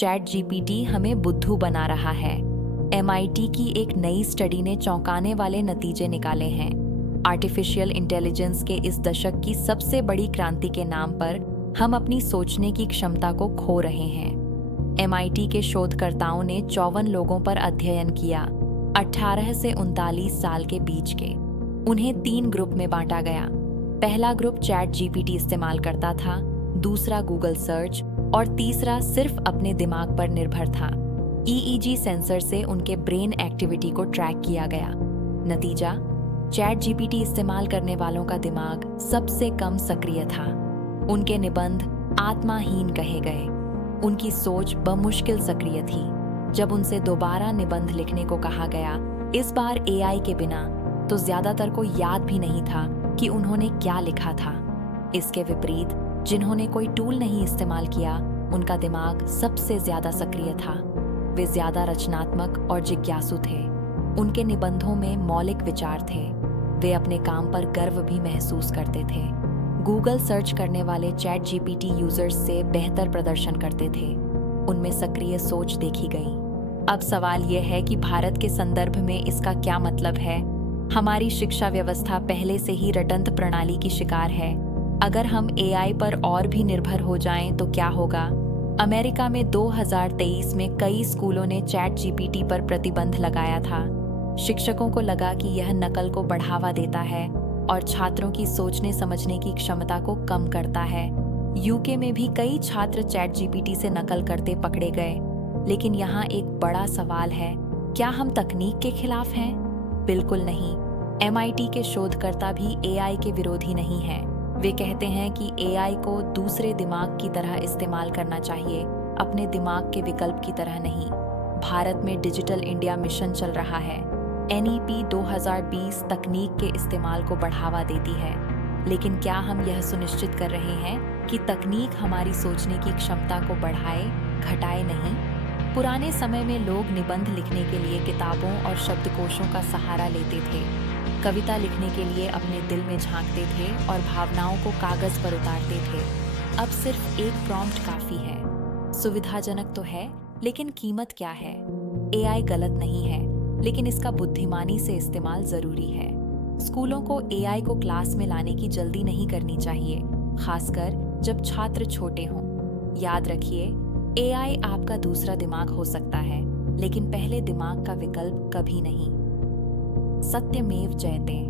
Chat GPT हमें बुद्धू बना रहा है। MIT की एक नई स्टडी ने चौंकाने वाले नतीजे निकाले हैं। आर्टिफिशियल इंटेलिजेंस के इस दशक की सबसे बड़ी क्रांति के नाम पर हम अपनी सोचने की क्षमता को खो रहे हैं। MIT के शोधकर्ताओं ने 54 लोगों पर अध्ययन किया, 18 से 39 साल के बीच के। उन्हें 3 ग्रुप में बांटा गया। पहला ग्रुप चैट जीपीटी इस्तेमाल करता था, दूसरा गूगल सर्च और तीसरा सिर्फ अपने दिमाग पर निर्भर था। EEG सेंसर से उनके ब्रेन एक्टिविटी को ट्रैक किया गया। नतीजा, चैट जीपीटी इस्तेमाल करने वालों का दिमाग सबसे कम सक्रिय था। उनके निबंध आत्माहीन कहे गए। उनकी सोच बमुश्किल सक्रिय थी। जब उनसे दोबारा निबंध लिखने को कहा गया, इस बार AI के बिना, तो ज्यादातर को याद भी नहीं था कि उन्होंने क्या लिखा था। इसके विपरीत, जिन्होंने कोई टूल नहीं इस्तेमाल किया, उनका दिमाग सबसे ज्यादा सक्रिय था। वे ज्यादा रचनात्मक और जिज्ञासु थे। उनके निबंधों में मौलिक विचार थे। वे अपने काम पर गर्व भी महसूस करते थे। गूगल सर्च करने वाले चैट जीपीटी यूजर्स से बेहतर प्रदर्शन करते थे। उनमें सक्रिय सोच देखी गई। अब सवाल यह है कि भारत के संदर्भ में इसका क्या मतलब है। हमारी शिक्षा व्यवस्था पहले से ही रटंत प्रणाली की शिकार है। अगर हम AI पर और भी निर्भर हो जाएं तो क्या होगा? अमेरिका में 2023 में कई स्कूलों ने चैट जीपीटी पर प्रतिबंध लगाया था। शिक्षकों को लगा कि यह नकल को बढ़ावा देता है और छात्रों की सोचने समझने की क्षमता को कम करता है। UK में भी कई छात्र चैट जीपीटी से नकल करते पकड़े गए। लेकिन यहाँ एक बड़ा सवाल है, क्या हम तकनीक के खिलाफ हैं? बिल्कुल नहीं। MIT के शोधकर्ता भी AI के विरोधी नहीं हैं। वे कहते हैं कि AI को दूसरे दिमाग की तरह इस्तेमाल करना चाहिए, अपने दिमाग के विकल्प की तरह नहीं। भारत में डिजिटल इंडिया मिशन चल रहा है। NEP 2020 तकनीक के इस्तेमाल को बढ़ावा देती है। लेकिन क्या हम यह सुनिश्चित कर रहे हैं कि तकनीक हमारी सोचने की क्षमता को बढ़ाए, घटाए नहीं? पुराने समय में लोग निबंध लिखने के लिए किताबों और शब्दकोशों का सहारा लेते थे। कविता लिखने के लिए अपने दिल में झांकते थे और भावनाओं को कागज पर उतारते थे। अब सिर्फ एक प्रॉम्प्ट काफी है। सुविधाजनक तो है, लेकिन कीमत क्या है? AI गलत नहीं है, लेकिन इसका बुद्धिमानी से इस्तेमाल जरूरी है। स्कूलों को AI को क्लास में लाने की जल्दी नहीं करनी चाहिए, खासकर जब छात्र छोटे हों। याद रखिए, AI आपका दूसरा दिमाग हो सकता है, लेकिन पहले दिमाग का विकल्प कभी नहीं। सत्यमेव जयते।